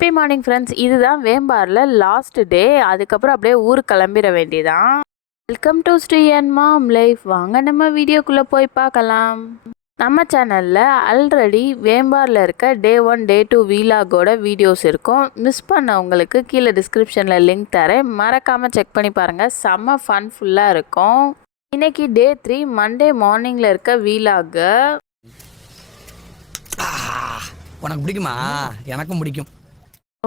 Happy morning friends. இதுதான் வேம்பாரில் last day. அதுக்கப்புறம் அப்படியே ஊருக்கு கிளம்பிட வேண்டியதான். Welcome to Sri and mom life. வாங்க நம்ம வீடியோக்குள்ளே போய் பார்க்கலாம். நம்ம சேனலில் ஆல்ரெடி வேம்பாரில் இருக்க டே 1 டே 2 வீலாகோட வீடியோஸ் இருக்கும். மிஸ் பண்ணவங்களுக்கு கீழே டிஸ்கிரிப்ஷனில் லிங்க் தரேன், மறக்காமல் செக் பண்ணி பாருங்கள். செம்ம ஃபன்ஃபுல்லாக இருக்கும். இன்னைக்கு டே 3 மண்டே மார்னிங்கில் இருக்க வீலாகு. உனக்கு பிடிக்குமா? எனக்கும் பிடிக்கும்.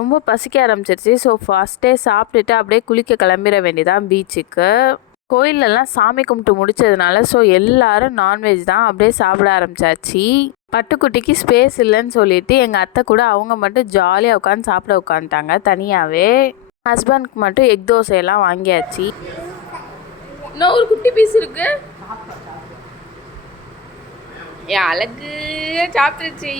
ரொம்ப பசிக்க ஆரம்பிச்சிருச்சு. ஸோ ஃபஸ்ட்டே சாப்பிட்டுட்டு அப்படியே குளிக்க கிளம்பிட வேண்டியதான் பீச்சுக்கு. கோயிலெல்லாம் சாமி கும்பிட்டு முடிச்சதுனால ஸோ எல்லாரும் நான்வெஜ் தான் அப்படியே சாப்பிட ஆரம்பிச்சாச்சு. பட்டுக்குட்டிக்கு ஸ்பேஸ் இல்லைன்னு சொல்லிட்டு எங்கள் அத்தை கூட அவங்க மட்டும் ஜாலியாக உட்காந்து சாப்பிட உட்காந்துட்டாங்க தனியாகவே. ஹஸ்பண்ட்க்கு மட்டும் எக் தோசையெல்லாம் வாங்கியாச்சு. இன்னும் ஒரு குட்டி பீஸ் இருக்கு. என் அழகு சாப்பிட்டுருச்சு.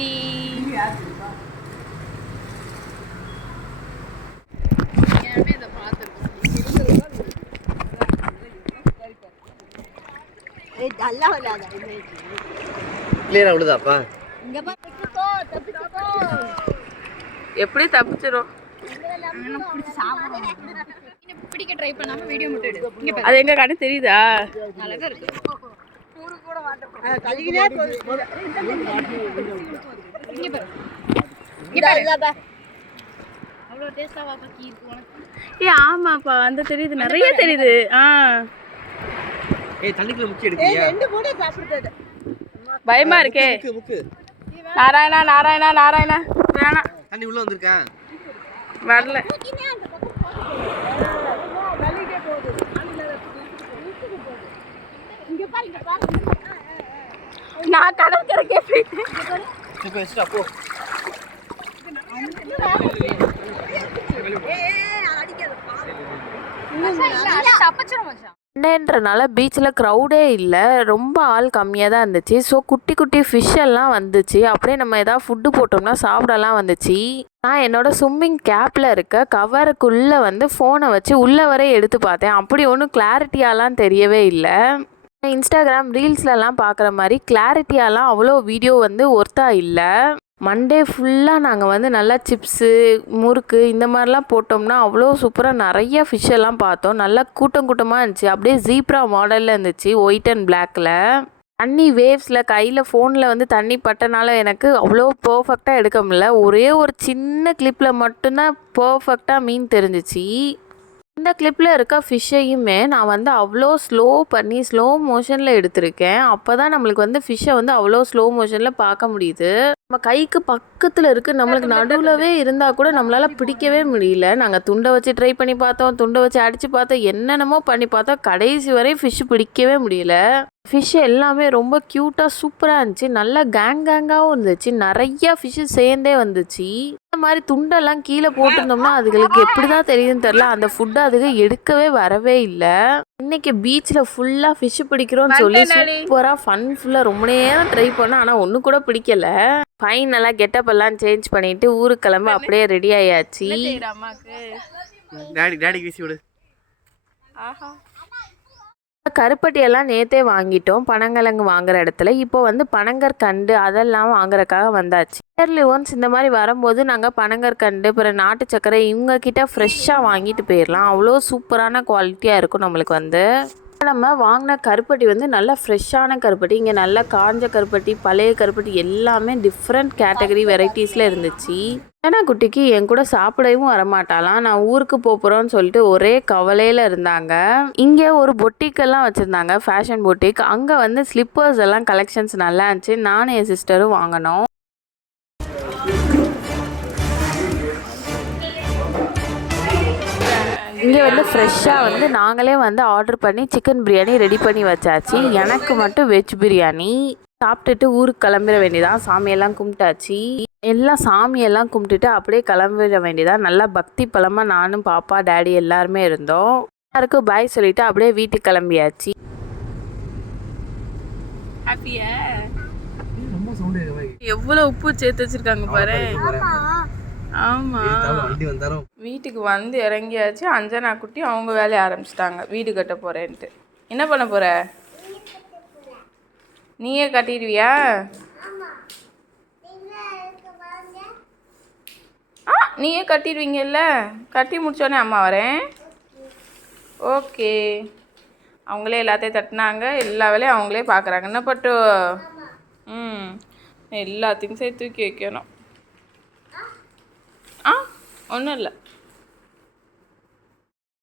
எப்படி தப்பிச்சிரும்? பிடிக்க ட்ரை பண்ணாம வீடியோ மட்டும் எடு. அது எங்க கண்ணு தெரியுதா? அழகா இருக்கு. ஏ ஆமாப்பா, அந்த தெரியுது, நிறைய தெரியுது. பயமா இருக்கே. நாராயணா நாராயணா நாராயணா வேணாம். தண்ணி உள்ள வந்திருக்கா? வரல. நான் கடற்கரைக்கே போயிட்டேன். சண்டேன்றனால பீச்சில் க்ரௌடே இல்லை, ரொம்ப ஆள் கம்மியாக தான் இருந்துச்சு. ஸோ குட்டி குட்டி ஃபிஷ் எல்லாம் வந்துச்சு. அப்படியே நம்ம எதாவது ஃபுட்டு போட்டோம்னா சாப்பிடலாம் வந்துச்சு. நான் என்னோடய ஸ்விம்மிங் கேப்பில் இருக்க கவருக்குள்ளே வந்து ஃபோனை வச்சு உள்ளே வரை எடுத்து பார்த்தேன். அப்படி ஒன்றும் கிளாரிட்டியாலாம் தெரியவே இல்லை. இன்ஸ்டாகிராம் ரீல்ஸ்லலாம் பார்க்குற மாதிரி கிளாரிட்டியாலாம் அவ்வளோ வீடியோ வந்து ஒர்த்தாக இல்லை. மண்டே ஃபுல்லாக நாங்கள் வந்து நல்லா சிப்ஸு முறுக்கு இந்த மாதிரிலாம் போட்டோம்னா அவ்வளோ சூப்பராக நிறைய ஃபிஷ்ஷெல்லாம் பார்த்தோம். நல்லா கூட்டம் கூட்டமாக இருந்துச்சு. அப்படியே ஜீப்ரா மாடலில் இருந்துச்சு, ஒயிட் அண்ட் பிளாக்கில். தண்ணி வேவ்ஸில் கையில் ஃபோனில் வந்து தண்ணி பட்டனால எனக்கு அவ்வளோ பர்ஃபெக்டாக எடுக்க முடியல. ஒரே ஒரு சின்ன கிளிப்பில் மட்டும்தான் பர்ஃபெக்டாக மீன் தெரிஞ்சிச்சு. இந்த கிளிப்பில் இருக்க ஃபிஷ்ஷையுமே நான் வந்து அவ்வளோ ஸ்லோ மோஷனில் எடுத்திருக்கேன். அப்போ தான் நம்மளுக்கு வந்து ஃபிஷ்ஷை வந்து அவ்வளோ ஸ்லோ மோஷனில் பார்க்க முடியுது. நம்ம கைக்கு பக்கத்தில் இருக்குது, நம்மளுக்கு நடுவில்வே இருந்தால் கூட நம்மளால் பிடிக்கவே முடியல. நாங்கள் துண்டை வச்சு ட்ரை பண்ணி பார்த்தோம், துண்டை வச்சு அடித்து பார்த்தோம், என்னென்னமோ பண்ணி பார்த்தோம். கடைசி வரை ஃபிஷ்ஷு பிடிக்கவே முடியல. ஃபிஷ்ஷு எல்லாமே ரொம்ப க்யூட்டாக சூப்பராக இருந்துச்சு. நல்லா கேங்காகவும் இருந்துச்சு. நிறையா ஃபிஷ்ஷு சேர்ந்தே வந்துச்சு. இந்த மாதிரி துண்டெல்லாம் கீழே போட்டிருந்தோம்னா அதுகளுக்கு எப்படி தான் தெரியுதுன்னு தெரில, அந்த ஃபுட்டை அதுக்கு எடுக்கவே வரவே இல்லை. இன்னைக்கு பீச்சில் ஃபுல்லாக ஃபிஷ்ஷு பிடிக்கிறோன்னு சொல்லி சூப்பராக ஃபுல்லாக ரொம்ப நேரம் ட்ரை பண்ணோம். ஆனால் ஒன்று கூட பிடிக்கல. ஃபைனலாக கெட்டப் எல்லாம் சேஞ்ச் பண்ணிட்டு ஊருக்கு கிளம்ப அப்படியே ரெடி ஆயாச்சு. கருப்பட்டியெல்லாம் நேற்றே வாங்கிட்டோம் பனங்கிழங்கு வாங்குற இடத்துல. இப்போ வந்து பனங்கற்கண்டு அதெல்லாம் வாங்குறதுக்காக வந்தாச்சு. இயர்லி ஒன்ஸ் இந்த மாதிரி வரும்போது நாங்கள் பனங்கற்கண்டு அப்புறம் நாட்டு சக்கரை இவங்கக்கிட்ட ஃப்ரெஷ்ஷாக வாங்கிட்டு போயிடலாம். அவ்வளோ சூப்பரான குவாலிட்டியாக இருக்கும் நம்மளுக்கு வந்து. நம்ம வாங்கின கருப்பட்டி வந்து நல்லா ஃப்ரெஷ்ஷான கருப்பட்டி. இங்கே நல்லா காஞ்ச கருப்பட்டி, பழைய கருப்பட்டி எல்லாமே டிஃப்ரெண்ட் கேட்டகரி வெரைட்டிஸில் இருந்துச்சு. ஏன்னா குட்டிக்கு என் கூட சாப்பிடவும் வரமாட்டாலாம். நான் ஊருக்கு போகிறோன்னு சொல்லிட்டு ஒரே கவலையில் இருந்தாங்க. இங்கே ஒரு பொட்டிக்கெல்லாம் வச்சுருந்தாங்க, ஃபேஷன் பொட்டிக். அங்கே வந்து ஸ்லிப்பர்ஸ் எல்லாம் கலெக்ஷன்ஸ் நல்லா இருந்துச்சு. நானும் என் சிஸ்டரும் வாங்கினோம். இங்கே வந்து ஃப்ரெஷ்ஷாக வந்து நாங்களே வந்து ஆர்டர் பண்ணி சிக்கன் பிரியாணி ரெடி பண்ணி வச்சாச்சு. எனக்கு மட்டும் வெஜ் பிரியாணி. சாப்பிட்டுட்டு ஊருக்கு கிளம்பிட வேண்டியதான். சாமியெல்லாம் கும்பிட்டாச்சு. எல்லாம் சாமியெல்லாம் கும்பிட்டுட்டு அப்படியே கிளம்பிட வேண்டியதான். நல்லா பக்தி பலமாக நானும் பாப்பா டேடி எல்லாருமே இருந்தோம். எல்லாருக்கும் பாய் சொல்லிட்டு அப்படியே வீட்டுக்கு கிளம்பியாச்சு. எவ்வளோ உப்பு சேர்த்து வச்சிருக்காங்க பாரு. ஆமா, வீட்டுக்கு வந்து இறங்கியாச்சு. அஞ்சனா குட்டி அவங்க வேலையை ஆரம்பிச்சிட்டாங்க, வீடு கட்ட போறேன்ட்டு. என்ன பண்ண போற? நீயே கட்டிடுவியா? நீயே கட்டிடுவீங்கல்ல? கட்டி முடிச்சோடனே அம்மா வரேன். ஓகே. அவங்களே எல்லாத்தையும் தட்டினாங்க. எல்லா வேலையும் அவங்களே பார்க்குறாங்க. என்ன பட்டு? எல்லாத்தையும் சேர்த்து தூக்கி வைக்கணும். ஒன்றும் இல்லை.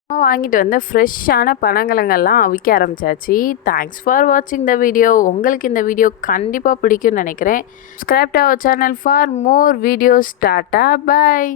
வாங்கிட்டு வந்து ஃப்ரெஷ்ஷான பனங்கிழங்கெல்லாம் அவிக்க ஆரம்பிச்சாச்சு. தேங்க்ஸ் ஃபார் வாட்சிங் த வீடியோ. உங்களுக்கு இந்த வீடியோ கண்டிப்பாக பிடிக்கும்னு நினைக்கிறேன். Subscribe to our channel for more videos. டாட்டா, பை.